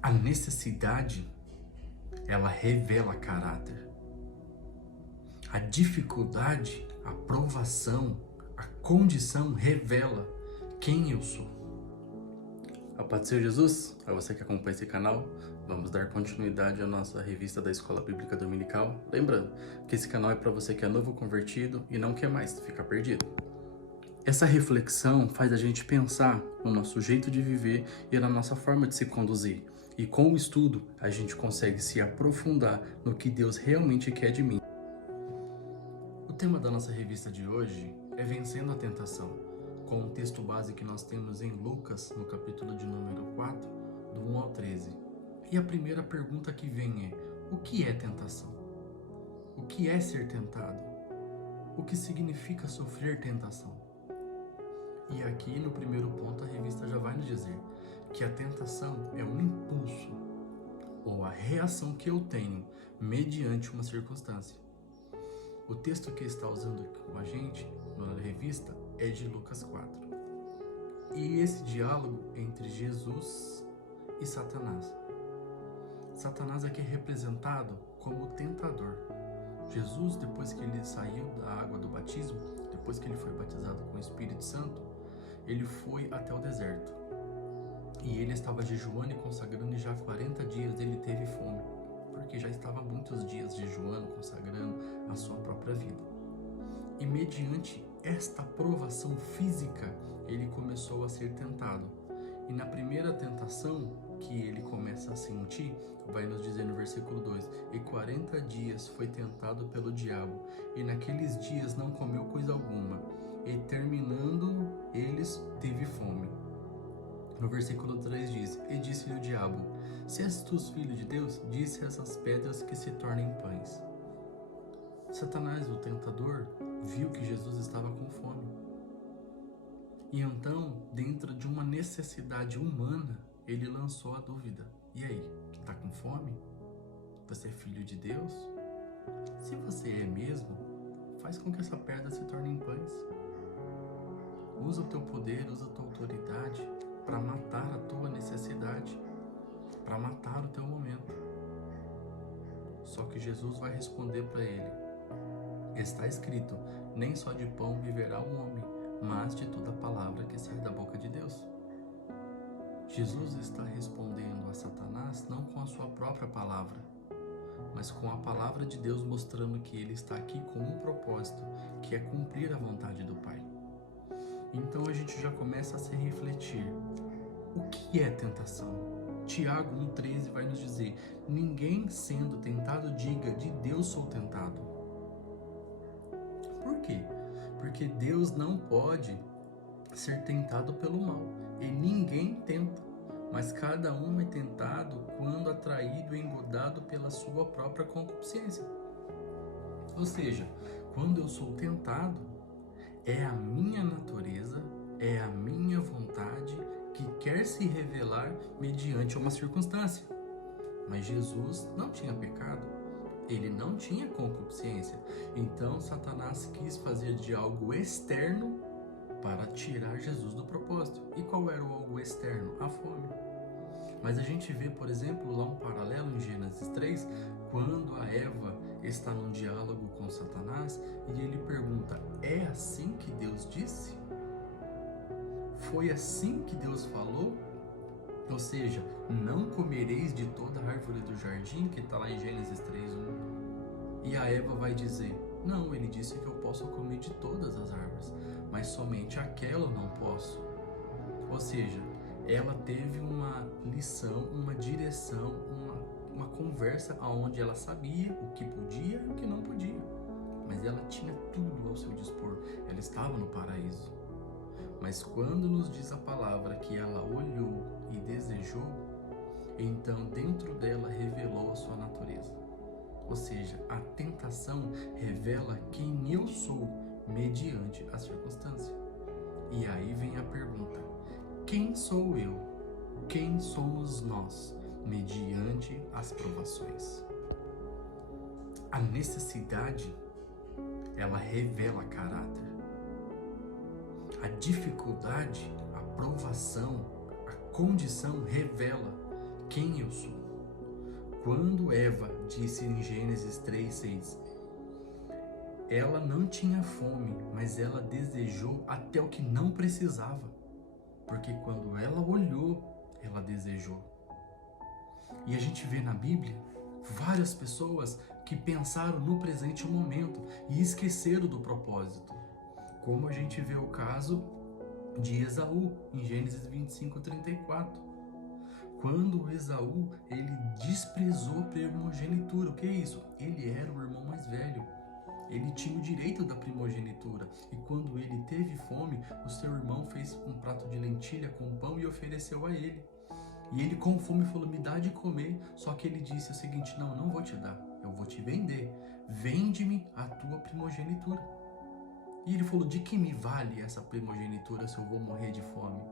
A necessidade, ela revela caráter. A dificuldade, a provação, a condição revela quem eu sou. A paz do Senhor Jesus, a você que acompanha esse canal, vamos dar continuidade à nossa revista da Escola Bíblica Dominical. Lembrando que esse canal é para você que é novo convertido e não quer mais ficar perdido. Essa reflexão faz a gente pensar no nosso jeito de viver e na nossa forma de se conduzir. E com o estudo, a gente consegue se aprofundar no que Deus realmente quer de mim. O tema da nossa revista de hoje é Vencendo a Tentação, com o texto base que nós temos em Lucas, no capítulo de número 4, do 1 ao 13. E a primeira pergunta que vem é: o que é tentação? O que é ser tentado? O que significa sofrer tentação? E aqui no primeiro ponto a revista já vai nos dizer que a tentação é um impulso ou a reação que eu tenho mediante uma circunstância. O texto que está usando com a gente na revista é de Lucas 4. E esse diálogo entre Jesus e Satanás. Satanás aqui é representado como o tentador. Jesus, depois que ele saiu da água do batismo, depois que ele foi batizado com o Espírito Santo, ele foi até o deserto. E ele estava jejuando e consagrando, e já 40 dias ele teve fome, porque já estava muitos dias jejuando, consagrando a sua própria vida. E mediante esta provação física, ele começou a ser tentado. E na primeira tentação que ele começa a sentir, vai nos dizer no versículo 2: e 40 dias foi tentado pelo diabo, e naqueles dias não comeu coisa alguma, e terminando eles teve fome. No versículo 3 diz: e disse-lhe o diabo: se és tu filho de Deus, disse essas pedras que se tornem pães. Satanás, o tentador, viu que Jesus estava com fome. E então, dentro de uma necessidade humana, ele lançou a dúvida: e aí, tá com fome? Você é filho de Deus? Se você é mesmo, faz com que essa pedra se torne em pães. Usa o teu poder, usa a tua autoridade para matar a tua necessidade, para matar o teu momento. Só que Jesus vai responder para ele: está escrito, nem só de pão viverá o homem, mas de toda palavra que sai da boca de Deus. Jesus está respondendo a Satanás não com a sua própria palavra, mas com a palavra de Deus, mostrando que ele está aqui com um propósito, que é cumprir a vontade do Pai. Então a gente já começa a se refletir: o que é tentação? Tiago 1,13 vai nos dizer: ninguém sendo tentado diga, de Deus sou tentado. Por quê? Porque Deus não pode ser tentado pelo mal, e ninguém tenta, mas cada um é tentado quando atraído e engodado pela sua própria concupiscência. Ou seja, quando eu sou tentado, é a minha natureza, é a minha vontade que quer se revelar mediante uma circunstância. Mas Jesus não tinha pecado, ele não tinha concupiscência. Então Satanás quis fazer de algo externo para tirar Jesus do propósito. E qual era o algo externo? A fome. Mas a gente vê, por exemplo, lá um paralelo em Gênesis 3, quando a Eva está num diálogo com Satanás e ele pergunta: é assim que Deus disse? Foi assim que Deus falou? Ou seja, não comereis de toda a árvore do jardim, que está lá em Gênesis 3:1. E a Eva vai dizer: não, ele disse que eu posso comer de todas as árvores, mas somente aquela eu não posso. Ou seja, ela teve uma lição, uma direção, uma conversa onde ela sabia o que podia e o que não podia. Mas ela tinha tudo ao seu dispor, ela estava no paraíso. Mas quando nos diz a palavra que ela olhou e desejou, então dentro dela revelou a sua natureza. Ou seja, a tentação revela quem eu sou mediante a circunstância. E aí vem a pergunta: quem sou eu? Quem somos nós mediante as provações? A necessidade, ela revela caráter. A dificuldade, a provação, a condição revela quem eu sou. Quando Eva disse em Gênesis 3:6, ela não tinha fome, mas ela desejou até o que não precisava. Porque quando ela olhou, ela desejou. E a gente vê na Bíblia várias pessoas que pensaram no presente momento e esqueceram do propósito. Como a gente vê o caso de Esaú, em Gênesis 25:34. Quando Esaú, ele desprezou a primogenitura. O que é isso? Ele era o irmão mais velho. Ele tinha o direito da primogenitura. E quando ele teve fome, o seu irmão fez um prato de lentilha com pão e ofereceu a ele. E ele com fome falou, me dá de comer. Só que ele disse o seguinte, não, eu não vou te dar, eu vou te vender. Vende-me a tua primogenitura. E ele falou, de que me vale essa primogenitura se eu vou morrer de fome?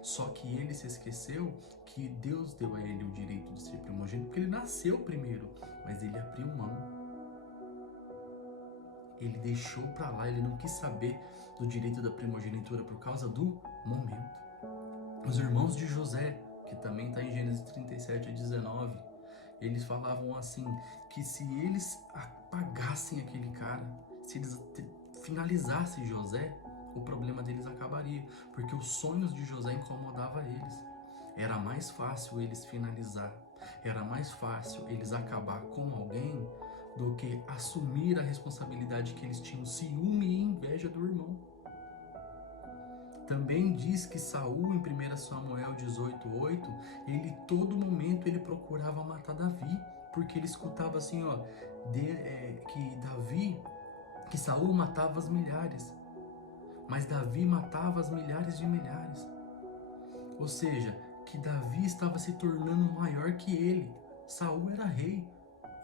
Só que ele se esqueceu que Deus deu a ele o direito de ser primogênito, porque ele nasceu primeiro, mas ele abriu mão. Ele deixou para lá, ele não quis saber do direito da primogenitura por causa do momento. Os irmãos de José, que também está em Gênesis 37:19, eles falavam assim, que se eles apagassem aquele cara, se eles finalizassem José, o problema deles acabaria, porque os sonhos de José incomodavam eles. Era mais fácil eles finalizar, era mais fácil eles acabar com alguém do que assumir a responsabilidade que eles tinham ciúme e inveja do irmão. Também diz que Saul, em 1 Samuel 18:8, ele todo momento ele procurava matar Davi, porque ele escutava assim, que Saul matava as milhares, mas Davi matava as milhares de milhares. Ou seja, que Davi estava se tornando maior que ele. Saul era rei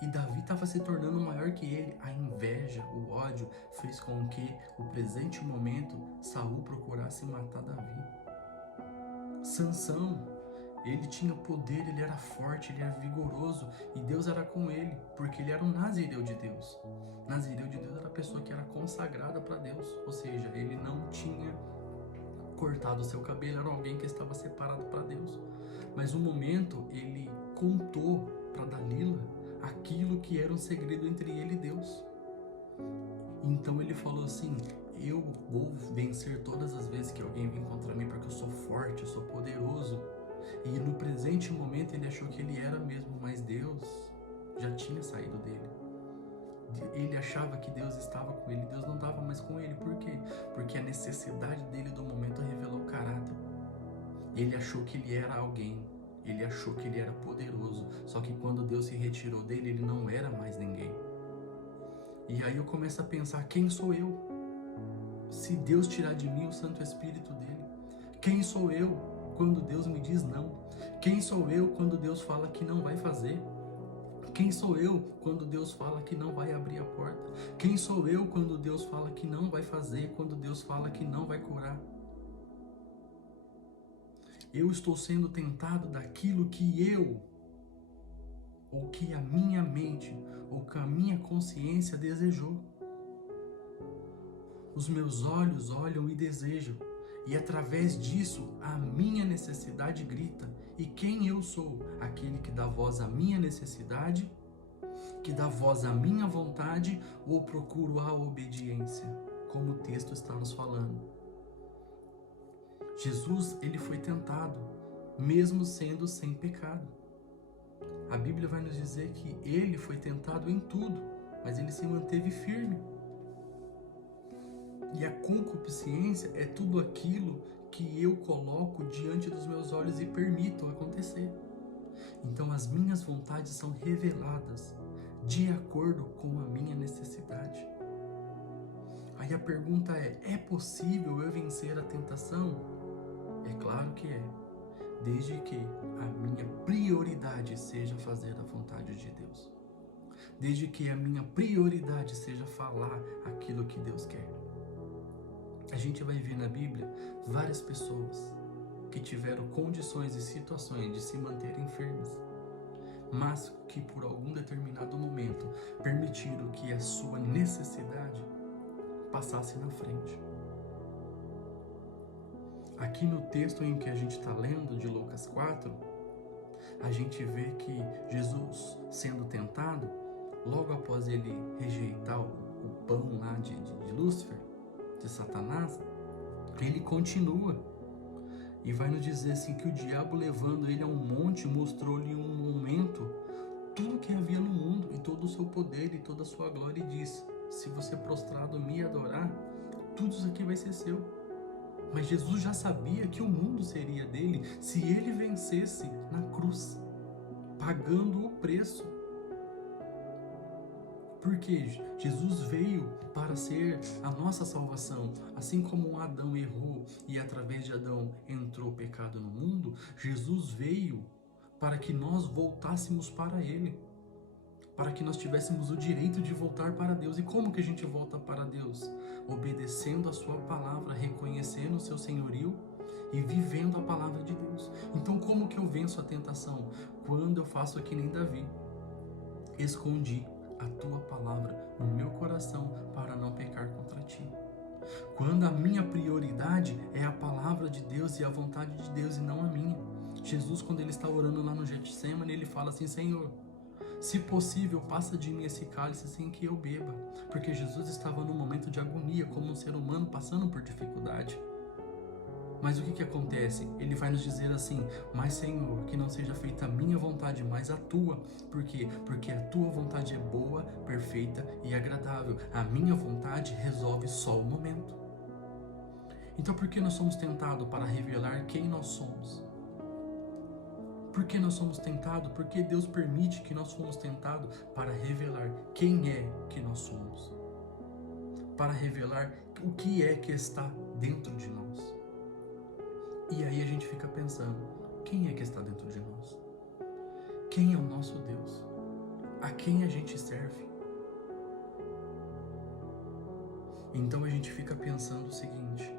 e Davi estava se tornando maior que ele. A inveja, o ódio fez com que o presente momento Saul procurasse matar Davi. Sansão, ele tinha poder, ele era forte, ele era vigoroso e Deus era com ele, porque ele era um nazireu de Deus. Nazireu de Deus era a pessoa que era consagrada para Deus, ou seja, ele não tinha cortado o seu cabelo, era alguém que estava separado para Deus. Mas no momento ele contou para Dalila aquilo que era um segredo entre ele e Deus. Então ele falou assim, eu vou vencer todas as vezes que alguém vem contra mim, porque eu sou forte, eu sou poderoso. E no presente momento ele achou que ele era mesmo, mas Deus já tinha saído dele. Ele achava que Deus estava com ele, Deus não estava mais com ele. Por quê? Porque a necessidade dele do momento revelou o caráter. Ele achou que ele era alguém, ele achou que ele era poderoso, só que quando Deus se retirou dele, ele não era mais ninguém. E aí eu começo a pensar, quem sou eu? Se Deus tirar de mim o Santo Espírito dele, quem sou eu quando Deus me diz não? Quem sou eu quando Deus fala que não vai fazer? Quem sou eu quando Deus fala que não vai abrir a porta? Quem sou eu quando Deus fala que não vai fazer, quando Deus fala que não vai curar? Eu estou sendo tentado daquilo que eu, ou que a minha mente, ou que a minha consciência desejou. Os meus olhos olham e desejam, e através disso a minha necessidade grita. E quem eu sou? Aquele que dá voz à minha necessidade, que dá voz à minha vontade, ou procuro a obediência, como o texto está nos falando. Jesus, ele foi tentado, mesmo sendo sem pecado. A Bíblia vai nos dizer que ele foi tentado em tudo, mas ele se manteve firme. E a concupiscência é tudo aquilo que eu coloco diante dos meus olhos e permito acontecer. Então as minhas vontades são reveladas de acordo com a minha necessidade. Aí a pergunta é possível eu vencer a tentação? É claro que é, desde que a minha prioridade seja fazer a vontade de Deus. Desde que a minha prioridade seja falar aquilo que Deus quer. A gente vai ver na Bíblia várias pessoas que tiveram condições e situações de se manterem firmes, mas que por algum determinado momento permitiram que a sua necessidade passasse na frente. Aqui no texto em que a gente está lendo, de Lucas 4, a gente vê que Jesus sendo tentado, logo após ele rejeitar o pão lá de Lúcifer, de Satanás, ele continua e vai nos dizer assim que o diabo, levando ele a um monte, mostrou-lhe um momento tudo que havia no mundo e todo o seu poder e toda a sua glória, e disse: se você prostrado me adorar, tudo isso aqui vai ser seu. Mas Jesus já sabia que o mundo seria dele se ele vencesse na cruz, pagando o preço. Porque Jesus veio para ser a nossa salvação. Assim como Adão errou e através de Adão entrou o pecado no mundo, Jesus veio para que nós voltássemos para Ele, para que nós tivéssemos o direito de voltar para Deus. E como que a gente volta para Deus? Obedecendo a sua palavra, reconhecendo o seu senhorio e vivendo a palavra de Deus. Então como que eu venço a tentação? Quando eu faço que nem Davi, escondi a tua palavra no meu coração para não pecar contra ti. Quando a minha prioridade é a palavra de Deus e a vontade de Deus e não a minha. Jesus, quando ele está orando lá no Getsemane, ele fala assim: Senhor, se possível, passa de mim esse cálice sem que eu beba. Porque Jesus estava num momento de agonia, como um ser humano passando por dificuldade. Mas o que acontece? Ele vai nos dizer assim: mas Senhor, que não seja feita a minha vontade, mas a tua. Por quê? Porque a tua vontade é boa, perfeita e agradável. A minha vontade resolve só o momento. Então por que nós somos tentados? Para revelar quem nós somos. Por que nós somos tentados? Porque Deus permite que nós fomos tentados para revelar quem é que nós somos. Para revelar o que é que está dentro de nós. E aí a gente fica pensando: quem é que está dentro de nós? Quem é o nosso Deus? A quem a gente serve? Então a gente fica pensando o seguinte: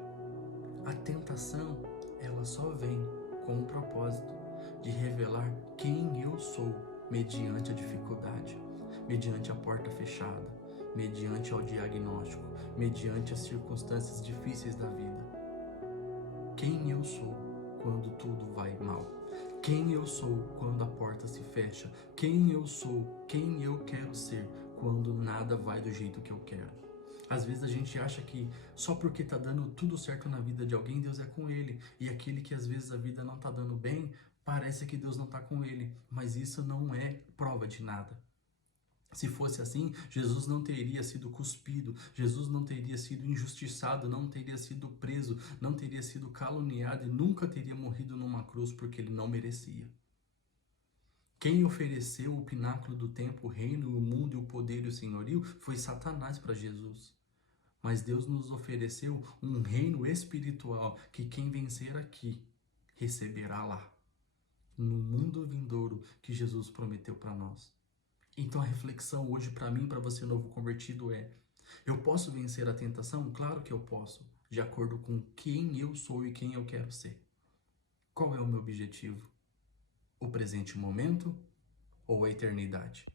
a tentação, ela só vem com o propósito de revelar quem eu sou mediante a dificuldade, mediante a porta fechada, mediante ao diagnóstico, mediante as circunstâncias difíceis da vida. Quem eu sou quando tudo vai mal? Quem eu sou quando a porta se fecha? Quem eu sou, quem eu quero ser quando nada vai do jeito que eu quero? Às vezes a gente acha que só porque tá dando tudo certo na vida de alguém, Deus é com ele. E aquele que às vezes a vida não tá dando bem, parece que Deus não tá com ele. Mas isso não é prova de nada. Se fosse assim, Jesus não teria sido cuspido, Jesus não teria sido injustiçado, não teria sido preso, não teria sido caluniado e nunca teria morrido numa cruz, porque ele não merecia. Quem ofereceu o pináculo do tempo, o reino, o mundo, o poder e o senhorio foi Satanás para Jesus. Mas Deus nos ofereceu um reino espiritual que quem vencer aqui receberá lá, no mundo vindouro que Jesus prometeu para nós. Então a reflexão hoje para mim, para você novo convertido é: eu posso vencer a tentação? Claro que eu posso, de acordo com quem eu sou e quem eu quero ser. Qual é o meu objetivo? O presente momento ou a eternidade?